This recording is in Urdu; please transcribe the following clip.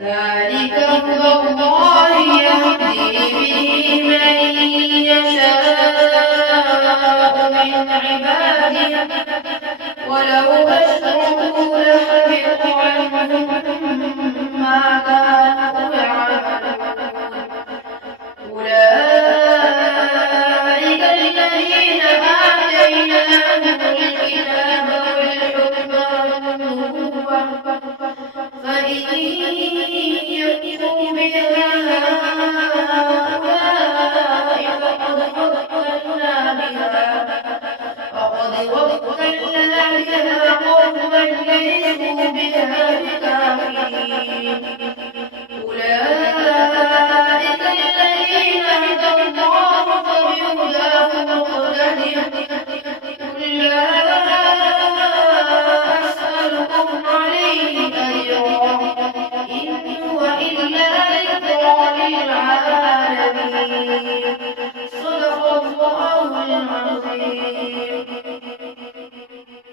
ذلك هدى الله يهدي به من يشاء من عباده ولو أشركوا لحبط عنهم ما كانوا يعملون أولئك الذين آتيناهم الكتاب والحكم والنبوة فإن يكفر بها هؤلاء فقد وكلنا بها قوما ليسوا بها بكافرين أولئك الذين هدى الله فبهداه مقتدر